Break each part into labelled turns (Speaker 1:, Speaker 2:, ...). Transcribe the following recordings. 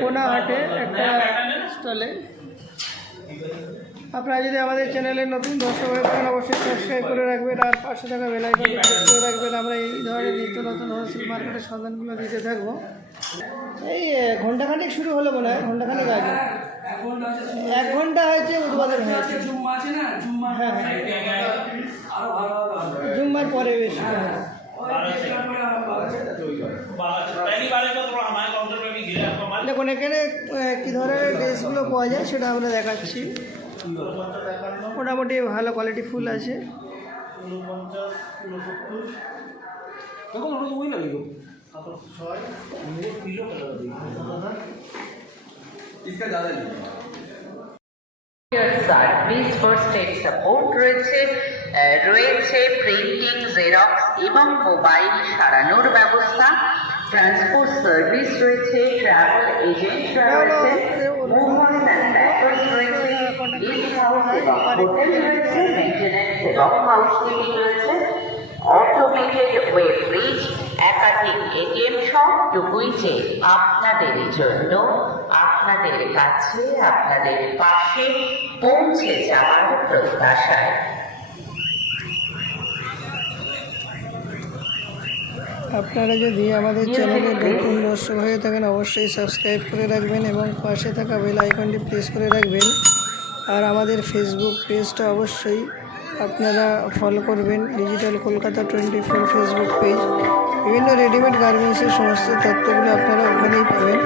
Speaker 1: কোনা হাটে একটা স্টলে আপনারা যদি আমাদের চ্যানেলে নতুন দর্শক হয়ে থাকেন অবশ্যই সাবস্ক্রাইব করে রাখবেন আর পাশে থাকা বেলাইকন প্রেস করে রাখবেন আমরা এই ধরনের নিত্য নতুন হোলসেল মার্কেটের সন্ধানগুলো দিতে থাকব এই ঘন্টাখানেক শুরু হলো মনে হয় ঘন্টাখানেক আগে এক ঘণ্টা হয়েছে উদ্বোধন হয়েছে হ্যাঁ হ্যাঁ জুম্মার পরে বেশি
Speaker 2: মানে
Speaker 1: দেখুন এখানে কী ধরনের ড্রেসগুলো পাওয়া যায় সেটা আমরা দেখাচ্ছি। মোটামুটি ভালো কোয়ালিটি ফুল আছে।
Speaker 3: সার্ভিস ফর স্টেট সাপোর্ট রয়েছে রয়েছে প্রিন্টিং জেরক্স এবং মোবাইল সারানোর ব্যবস্থা ট্রান্সপোর্ট সার্ভিস রয়েছে ট্রাভেল এজেন্ট রয়েছে মুভমেন্ট অ্যান্ড প্যাকেজ রয়েছে গেস্ট হাউস এবং হোটেল রয়েছে মেনটেন্যান্স এবং হাউসকিপিং রয়েছে অটোমেটেড ওয়েব ব্রিজ একাধিক এটিএম সবটুকুই যে আপনাদের জন্য আপনাদের কাছে আপনাদের পাশে পৌঁছে যাওয়ার প্রত্যাশায়
Speaker 1: আপনারা যদি আমাদের চ্যানেলে নতুন দর্শক হয়ে থাকেন, অবশ্যই সাবস্ক্রাইব করে রাখবেন এবং পাশে থাকা বেল আইকনটি প্রেস করে রাখবেন। আর আমাদের ফেসবুক পেজটা অবশ্যই আপনারা ফলো করবেন। Digital Kolkata twenty four Facebook page বিভিন্ন রেডিমেড গার্মেন্টসের সমস্ত তথ্যগুলো আপনারা ওখানেই পাবেন।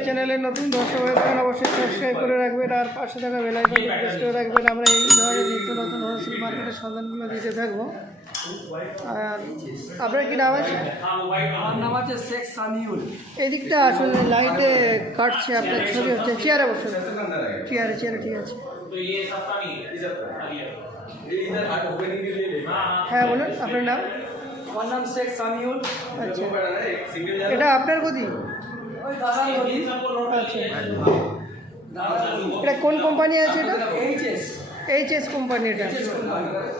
Speaker 1: আমাদের চ্যানেলের নতুন দর্শক হয়ে থাকেন অবশ্যই সাবস্ক্রাইব করে রাখবেন আর পাশে থাকা বেলাইকন করে রাখবেন। আমরা এই ধরনের নিত্য নতুন হোলসেল মার্কেটের সন্ধানগুলো দিতে থাকব। আর আপনার কি নাম আছে?
Speaker 4: আমার নাম আছে শেখ
Speaker 1: সানিউল। এদিকটা আসলে লাইটে কাটছে আপনার ছবি হচ্ছে চেয়ারে বসে চেয়ারে চেয়ারে ঠিক আছে। হ্যাঁ বলুন আপনার নাম?
Speaker 4: আমার নাম শেখ সামিউল
Speaker 1: আচ্ছা। এটা আপনার
Speaker 4: গতি নদী
Speaker 1: আচ্ছা এটা কোন কোম্পানি আছে এটা?
Speaker 4: এইচএস
Speaker 1: এইচ এস কোম্পানি এটা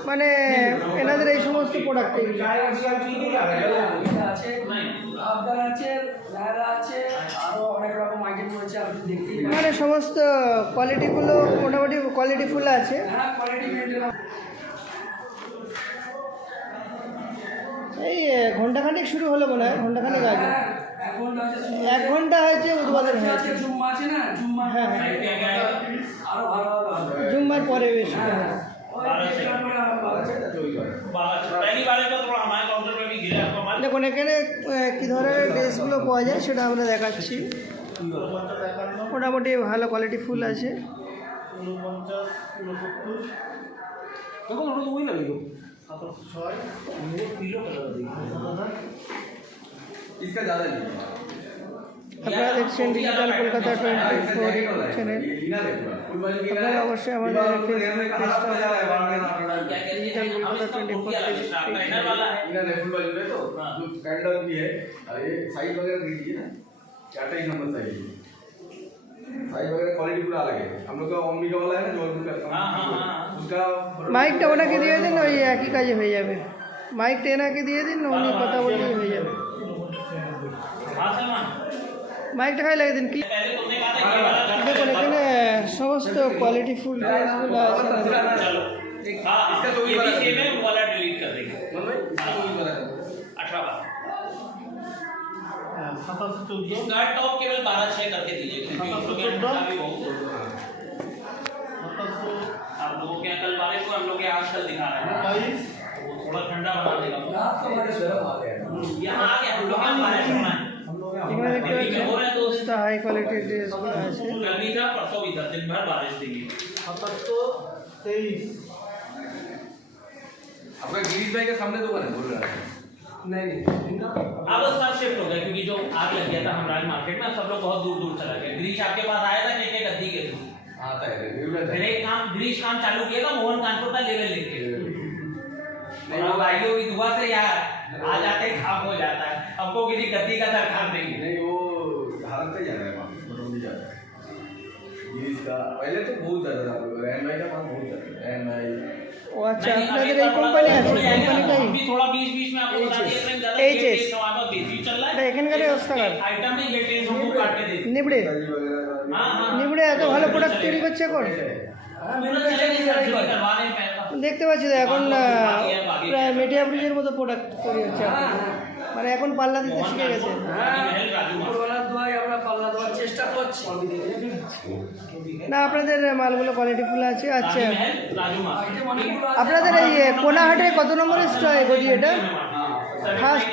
Speaker 1: মানে এনাদের এই সমস্ত প্রোডাক্ট মানে সমস্ত কোয়ালিটিগুলো মোটামুটি কোয়ালিটিফুল আছে।
Speaker 4: হ্যাঁ
Speaker 1: এই ঘন্টাখানেক শুরু হলো মনে হয় ঘন্টাখানেক আগে।
Speaker 4: হ্যাঁ
Speaker 1: এক ঘণ্টা হয়েছে উদ্বোধন হয়েছে। হ্যাঁ, হ্যাঁ।
Speaker 4: হ্যাঁ,
Speaker 1: জুম্মার পরে বেশি। দেখুন এখানে কী ধরনের ড্রেসগুলো পাওয়া যায় সেটা আমরা দেখাচ্ছি। মোটামুটি ভালো কোয়ালিটি ফুল আছে।
Speaker 4: ছয়
Speaker 5: इसका ज़्यादा नहीं
Speaker 1: আপনারা দেখছেন digital Kolkata twenty four channel
Speaker 5: ये लीना देखो फुल वाली लीना
Speaker 1: আপনারা
Speaker 5: है
Speaker 1: অবশ্যই আমাদের ফেসবুক পেজটা digital Kolkata twenty four
Speaker 2: inner वाला है
Speaker 5: लीना है फुल वाली में तो जो काइंड ऑफ भी है और ये साइज वगैरह दीजिए ना चार्टा ही नंबर साइज साइज वगैरह क्वालिटी पूरा अलग है हम लोग का ओमनी का वाला है ना जो उनका
Speaker 2: हाँ, हाँ, हाँ।
Speaker 5: उसका
Speaker 1: মাইকটা ওনাকে দিয়ে দিন ওই একই কাজে হয়ে যাবে মাইকটা এনাকে দিয়ে দিন উনি কথা বললেই হয়ে যাবে
Speaker 2: हाँ सलमान
Speaker 1: মাইকটা খাই লাগিয়ে দিন কি
Speaker 2: पहले तुमने कहा था ये वाला
Speaker 1: দেখুন এখানে সমস্ত কোয়ালিটি ফুল ড্রেসগুলো আছে
Speaker 2: चलो हाँ इसका तो ये भी सेम है वो वाला डिलीट कर देंगे
Speaker 5: मन भाई इसका कोई बता
Speaker 2: अठारह
Speaker 6: সাতাশশো চোদ্দো
Speaker 2: इसका टॉप केवल बारह छः करके दीजिए क्योंकि
Speaker 6: हाँ,
Speaker 2: हम लोग
Speaker 6: तो
Speaker 2: यहाँ
Speaker 6: दो।
Speaker 2: ठंडा भी बहुत
Speaker 6: সাতাশশো
Speaker 2: आप लोगों के यहाँ कल बारिश को हम लोग यहाँ आजकल दिखा रहे हैं
Speaker 6: বাইশ
Speaker 2: वो थोड़ा ठंडा बना देगा
Speaker 4: रात को हमारे स्वयं आ गए
Speaker 2: यहाँ आ गया हम लोग
Speaker 1: उसका हाई क्वालिटी
Speaker 2: ड्रेस गर्मी का परसों भी दस दिन भर बारिश देगी
Speaker 6: अब तक तो तेईस।
Speaker 5: आपका तो गिरीश भाई के सामने दुकान बोल रहा है।
Speaker 4: नहीं
Speaker 2: अब शिफ्ट हो गया क्योंकि जो आग लग गया था हमराज मार्केट में सब लोग बहुत दूर दूर चला गया। गिरीश आपके पास आया था के गद्दी के थ्रू?
Speaker 5: आता है
Speaker 2: फिर एक काम गिरीश काम चालू किया था मोहन कानपुर का लेवल लेके। हम्म। और भाइयों की दुआ से यार आ जाते काम हो जाता है। हमको किसी गद्दी का दरकार नहीं है
Speaker 5: नहीं वो भारत पे जा रहा है वहाँ मोटरमंडी जा रहा है गिरीश का पहले तो बहुत ज्यादा था आप लोग रैन भाई का वहाँ बहुत ज्यादा रैन भाई
Speaker 1: ও আচ্ছা
Speaker 2: नहीं,
Speaker 1: আপনাদের
Speaker 2: अभी
Speaker 1: এই
Speaker 2: थोड़ा
Speaker 1: কোম্পানি আছে
Speaker 2: थोड़ी आएगा,
Speaker 1: কোম্পানিটাই
Speaker 2: हम भी थोड़ा बीच बीच में आपको बता दिए ट्रेन ज्यादा
Speaker 1: HS
Speaker 2: ये ट्रेन हमारा बेसी चल रहा
Speaker 1: এটা
Speaker 2: है
Speaker 1: এখানকার অবস্থাকার
Speaker 2: आइटम में ये ट्रेन हमको काट के देती
Speaker 1: নিবড়ে
Speaker 5: पिताजी वगैरह का
Speaker 2: हाँ हाँ
Speaker 1: নিবড়ে এত ভালো প্রোডাক্ট তৈরি করছে এখন
Speaker 2: तुरंत चलेंगे सर्जरी करवा दें पैर का
Speaker 1: দেখতে পাচ্ছি তো এখন আহ, প্রায় মেটিয়া ব্রিজের মতো প্রোডাক্ট তৈরি হচ্ছে এখন। মানে এখন পাল্লা দিতে শিখে গেছে। না, আপনাদের মালগুলো কোয়ালিটি ফুল আছে আচ্ছা। আপনাদের এই কোলাহাটে কত নম্বরের গদি এটা?
Speaker 2: ফার্স্ট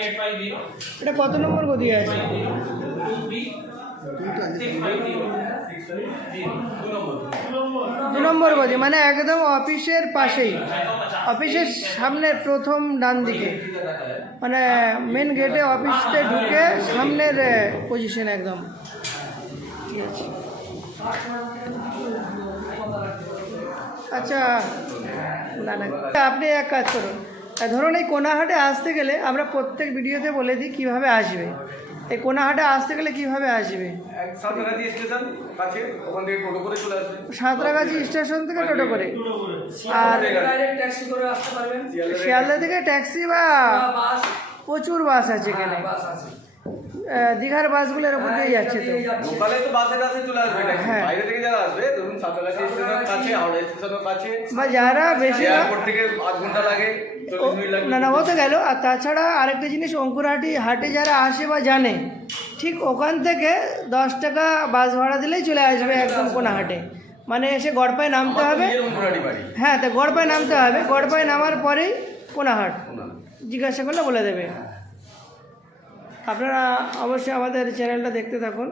Speaker 1: এটা কত নম্বর গদি আছে? দু নম্বর বদি মানে একদম অফিসের পাশেই। অফিসের সামনে প্রথম ডান দিকে। মানে মেন গেটে অফিসতে ঢুকে সামনের পজিশন একদম। আচ্ছা না না আপনি এক কাজ করুন। ধরুন এই কোনাহাটে আসতে গেলে আমরা প্রত্যেক ভিডিওতে বলে দিই কীভাবে আসবে। এই কোনাহাটে আসতে গেলে কীভাবে আসবে?
Speaker 5: সাঁতরাগাছি স্টেশন কাছে ওখান থেকে টোটো করে চলে আসবে।
Speaker 1: সাঁতরাগাছি স্টেশন থেকে টোটো করে? আর
Speaker 4: ট্যাক্সি করে আসতে পারবেন।
Speaker 1: শিয়ালদা থেকে ট্যাক্সি বা প্রচুর বাস আছে এখানে।
Speaker 4: হ্যাঁ, বাস আছে।
Speaker 1: আহ, দীঘার বাসগুলোর ওপর দিয়ে যাচ্ছে তো। হ্যাঁ।
Speaker 5: বাইরে থেকে যারা আসবে ধরুন সাঁতরাগাছি স্টেশন কাছে হাওড়া স্টেশনের কাছে
Speaker 1: বা যারা বেশি
Speaker 5: এয়ারপোর্ট থেকে আধ ঘণ্টা লাগে চল্লিশ মিনিট লাগে।
Speaker 1: না না ও তো গেল। আর তাছাড়া আরেকটা জিনিস অঙ্কুরহাটি হাটে যারা আসে বা জানে ঠিক ওখান থেকে দশ টাকা বাস ভাড়া দিলেই চলে আসবে একদম কোনাহাটে মানে এসে গড়পায় নামতে হবে। হ্যাঁ তো গড়পায় নামতে হবে। গড়পায় নামার পরেই কোনাহাট। জিজ্ঞাসা করলে বলে দেবে। আপনারা অবশ্যই আমাদের চ্যানেলটা দেখতে থাকুন।